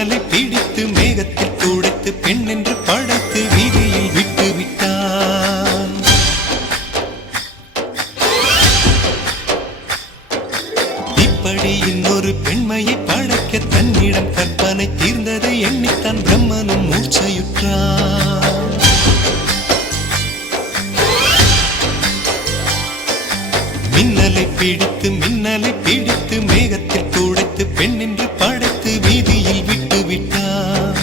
மின்னலை பிடித்து மேகத்தில் துடைத்து பெண் என்று படைத்து வீதியில் விட்டு விட்டான். இப்படி இன்னொரு பெண்மையை படைக்க தன்னிடம் கற்பனை தீர்ந்ததை எண்ணித்தான் பிரம்மனும் மூர்ச்சையுற்றான். மின்னலை பிடித்து மேகத்தில் துடைத்து பெண் என்று படைத்து வீதியில் விட்டு விட்டான்.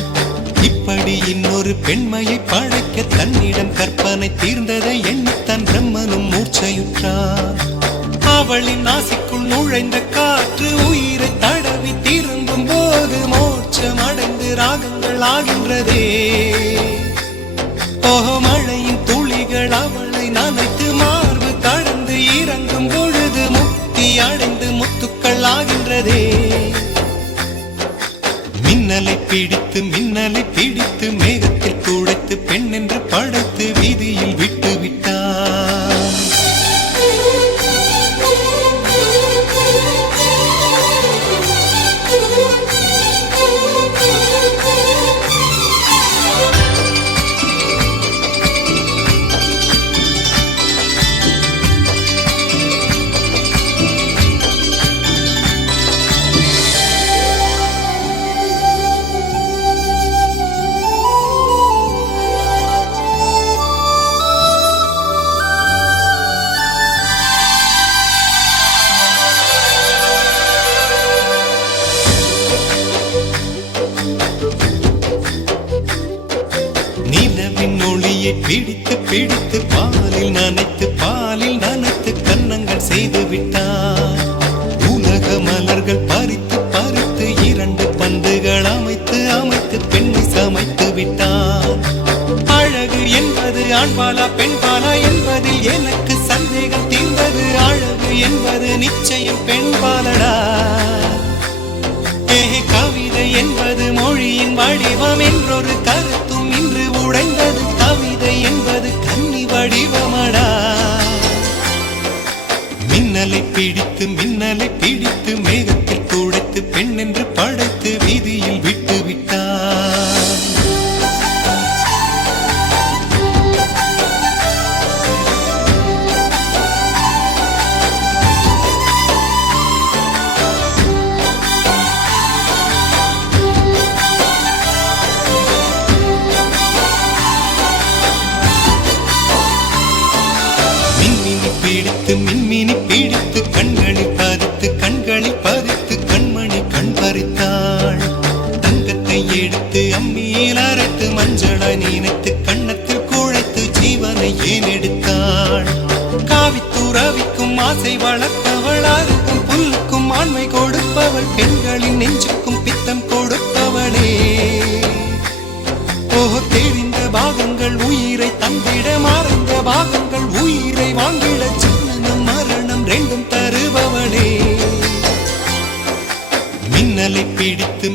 இப்படி இன்னொரு பெண்மையை படைக்க தன்னிடம் கற்பனை தீர்ந்ததை எண்ணித்தான் பிரம்மனும் மூர்ச்சையுற்றான். அவளின் நாசிக்குள் நுழைந்த காற்று உயிரை தடவி திரும்பும் போது மோட்சம் அடைந்து ராகங்கள் ஆகின்றதே. ஓஹோ, மழையின் துளிகள் அவளை நனைத்து மார்பு கடந்து இறங்கும் பொழுது முக்தி அடைந்து முத்துக்கள் ஆகின்றதே. மின்னலை பிடித்து மேகத்தில் துடைத்து பெண் என்று படைத்து வீதியில் விட்டு விட்டான். நிலவின் ஒளியை பிடித்து பாலில் நனைத்து கன்னங்கள் செய்து விட்டான். உலக மலர்கள் பறித்து இரண்டு பந்துகள் அமைத்து பெண்ணை சமைத்து விட்டான். அழகு என்பது ஆண்பாலா பெண்பாலா என்பதில் எனக்கு சந்தேகம் தீர்ந்தது. அழகு என்பது நிச்சயம் பெண்பாலடா. கவிதை என்பது மொழியின் வடிவம் என்றொரு கருத்தும் இன்று உடைந்தது. கவிதை என்பது கன்னி வடிவமடா. மின்னலை பிடித்து மேகத்தில் துடைத்து பெண் என்று படைத்து வீதியில் விட்டு விட்டான். மின்மினி பிடித்து கண்களில் பதித்து கண்மணி கண் பறித்தாள். தங்கத்தை எடுத்து அம்மியில் அரைத்து மஞ்சளாய் நினைத்து கண்ணத்தில் குழைத்து ஜீவனை ஏன் எடுத்தாள். காவித்துறவிக்கும் ஆசை வளர்ப்பவள், அருகும் புல்லுக்கும் ஆண்மை கொடுப்பவள், பெண்களின் நெஞ்சுக்கும் பித்தம் கொடுப்பவளே. ஓஹோ, தெரிந்த பாகங்கள் உயிரை தந்திட மறைந்த பாகங்கள் உயிரை வாங்கிட ஜனனம் மரணம் ரெண்டும் தருபவளே. மின்னலை பிடித்து